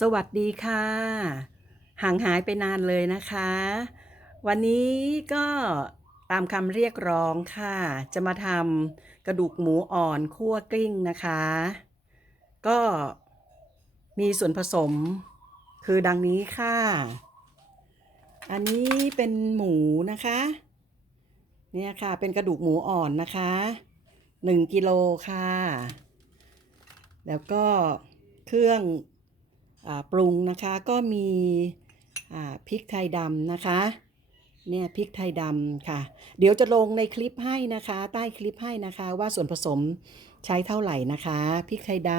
สวัสดีค่ะ ห่างหายไปนานเลยนะคะ วันนี้ก็ตามคำเรียกร้องค่ะ จะมาทำกระดูกหมูอ่อนคั่วกลิ้งนะคะ ก็มีส่วนผสมคือดังนี้ค่ะ อันนี้เป็นหมูนะคะ เนี่ยค่ะเป็นกระดูกหมูอ่อนนะคะ1กิโลค่ะ แล้วก็เครื่อง ปรุงนะคะก็มีพริกไทยดำนะคะเนี่ยพริกไทยดำค่ะ เดี๋ยวจะลงในคลิปให้นะคะ ใต้คลิปให้นะคะว่าส่วนผสมใช้เท่าไหร่นะคะพริกไทยด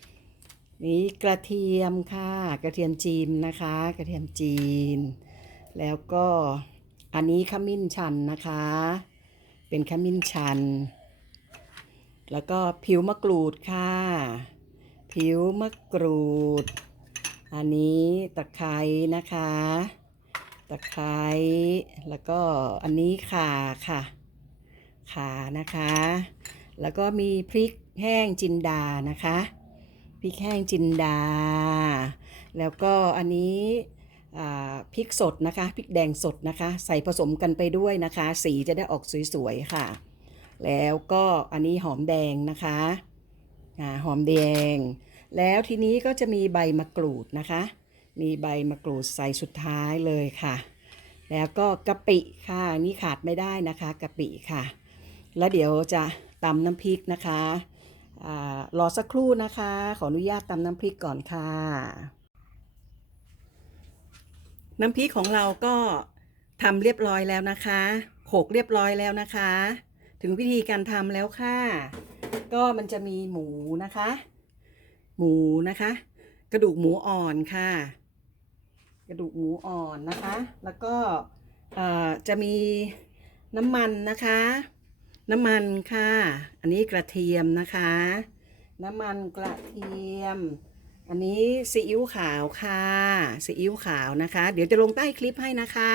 ำนี่กระเทียมค่ะ กระเทียมจีนนะคะ กระเทียมจีน แล้วก็อันนี้ขมิ้นชันนะคะ เป็นขมิ้นชัน แล้วก็ผิวมะกรูดค่ะ ผิวมะกรูด อันนี้ตะไคร้นะคะ ตะไคร้แล้วก็อันนี้ข่าค่ะ ข่านะคะ แล้วก็มีพริกแห้งจินดานะคะ พริกแห้งจินดา แล้วก็อันนี้พริกสดนะคะพริกแดงสดนะคะ ใส่ผสมกันไปด้วยนะคะ สีจะได้ออกสวยๆค่ะ แล้วก็อันนี้หอมแดงนะคะ หอมแดง แล้วทีนี้ก็จะมีใบมะกรูดนะคะ มีใบมะกรูดใส่สุดท้ายเลยค่ะ แล้วก็กะปิค่ะนี่ขาดไม่ได้นะคะกะปิค่ะ แล้วเดี๋ยวจะตำน้ำพริกนะคะรอสักครู่นะคะ ขออนุญาตตำน้ำพริกก่อนค่ะ น้ำพริกของเราก็ทำเรียบร้อยแล้วนะคะโขลกเรียบร้อยแล้วนะคะ ถึงวิธีการทำแล้วค่ะ ก็มันจะมีหมูนะคะ หมูนะคะ กระดูกหมูอ่อนค่ะ กระดูกหมูอ่อนนะคะ แล้วก็จะมีน้ำมันนะคะ น้ำมันค่ะ อันนี้กระเทียมนะคะ น้ำมันกระเทียม อันนี้ซีอิ๊วขาวค่ะซีอิ๊วขาวนะคะ เดี๋ยวจะลงใต้คลิปให้นะคะ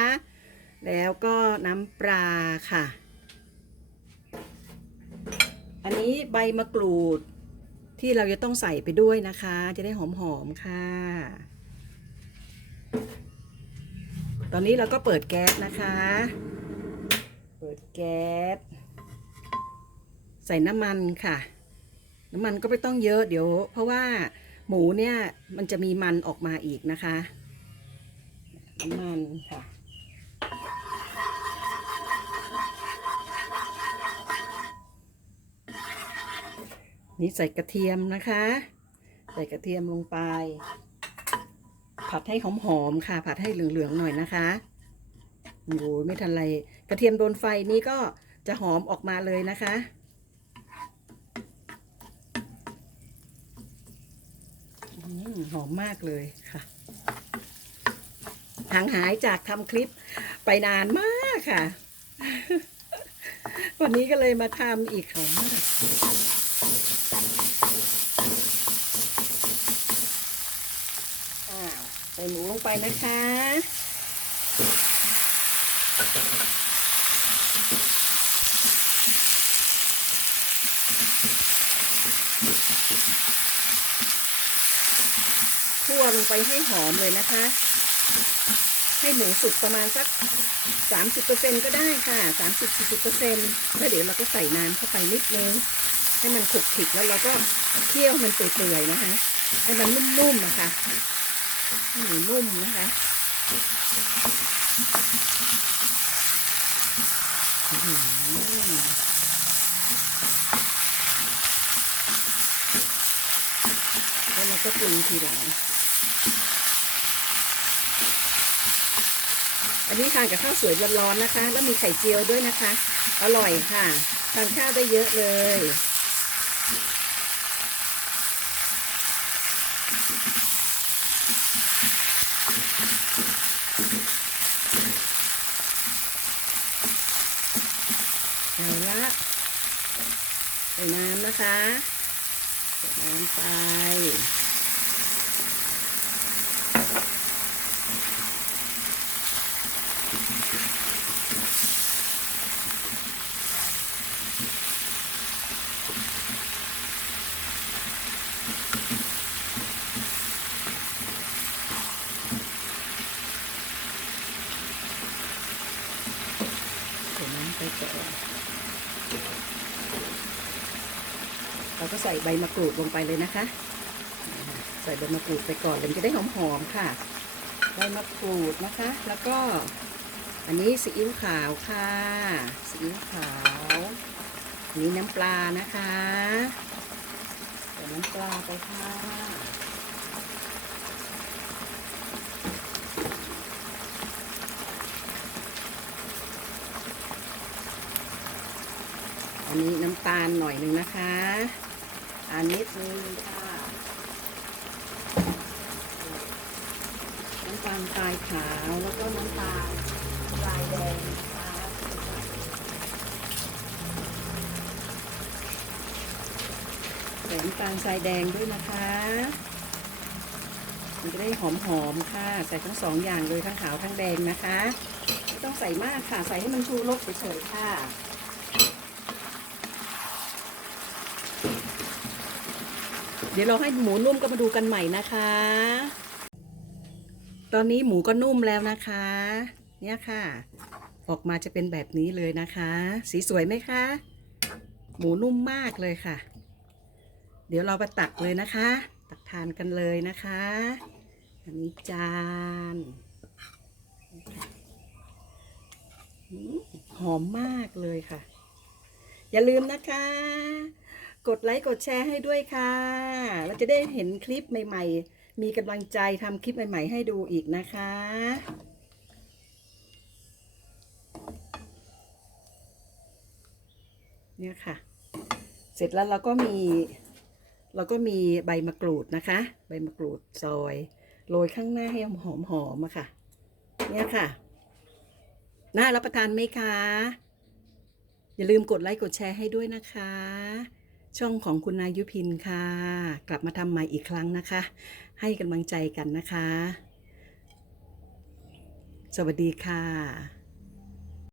แล้วก็น้ำปลาค่ะ อันนี้ใบมะกรูดที่เราจะต้องใส่ไปด้วยนะคะ จะได้หอมๆค่ะ ตอนนี้เราก็เปิดแก๊สนะคะ เปิดแก๊ส ใส่น้ำมันค่ะ น้ำมันก็ไม่ต้องเยอะเดี๋ยว เพราะว่าหมูเนี่ยมันจะมีมันออกมาอีกนะคะ น้ำมันค่ะ นี่ใส่กระเทียมนะคะ ใส่กระเทียมลงไป ผัดให้หอมๆค่ะ ผัดให้เหลืองๆหน่อยนะคะโอ้โหไม่ทันไรกระเทียมโดนไฟนี่ก็จะหอมออกมาเลยนะคะ หอมมากเลยค่ะห่างหายจากทำคลิปไปนานมากค่ะ วันนี้ก็เลยมาทำอีกหอมมาก อ้าวใส่หมูลงไปนะคะ คั่วลงไปให้หอมเลยนะคะ ให้หมูสุกประมาณสัก 30%ก็ได้ค่ะ 30-40%แล้วเดี๋ยวเราก็ใส่น้ำเข้าไปนิดนึงให้มันขลุกขลิกแล้วเราก็เคี่ยวมันเปื่อยๆนะคะ ให้มันนุ่มๆนะคะ หมูนุ่มนะคะหือแล้วเราก็ปรุงทีหลัง อันนี้ทานกับข้าวสวยร้อนๆนะคะ แล้วมีไข่เจียวด้วยนะคะ อร่อยค่ะ ทานข้าวได้เยอะเลย เอาละใส่น้ำนะคะใส่น้ำไปใส่น้ำไปก่อน ก็ใส่ใบมะกรูดลงไปเลยนะคะ ใส่ใบมะกรูดไปก่อนเลยมันจะได้หอมๆค่ะ ใบมะกรูดนะคะ แล้วก็อันนี้ซีอิ๊วขาวค่ะซีอิ๊วขาวน,นี้น้ำปลานะคะใส่น้ำปลาไปค่ะอันนี้น้ำตาลหน่อยหนึ่งนะคะ อันนิดนึงค่ะน้ำตาลทรายขาวแล้วก็น้ำตาลทรายแดงนะคะใส่น้ำตาลทรายแดงด้วยนะคะมันจะได้หอมๆค่ะ ใส่ทั้งสองอย่างเลยทั้งขาวทั้งแดงนะคะ ไม่ต้องใส่มากค่ะ ใส่ให้มันชูรสเฉยๆค่ะ เดี๋ยวเราให้หมูนุ่มก็มาดูกันใหม่นะคะ ตอนนี้หมูก็นุ่มแล้วนะคะ เนี่ยค่ะ ออกมาจะเป็นแบบนี้เลยนะคะ สีสวยไหมคะ หมูนุ่มมากเลยค่ะ เดี๋ยวเราไปตักเลยนะคะ ตักทานกันเลยนะคะอันนี้จานหอมมากเลยค่ะ อย่าลืมนะคะ กดไลค์กดแชร์ให้ด้วยค่ะ เราจะได้เห็นคลิปใหม่ ๆ มีกำลังใจทำคลิปใหม่ ๆ ให้ดูอีกนะคะ เนี่ยค่ะ เสร็จแล้วเราก็มี เราก็มีใบมะกรูดนะคะ ใบมะกรูดซอย โรยข้างหน้าให้หอมๆอะค่ะ เนี่ยค่ะ น่ารับประทานไหมคะ อย่าลืมกดไลค์กดแชร์ให้ด้วยนะคะ ช่องของคุณนายุพินค่ะ กลับมาทำใหม่อีกครั้งนะคะ ให้กำลังใจกันนะคะ สวัสดีค่ะ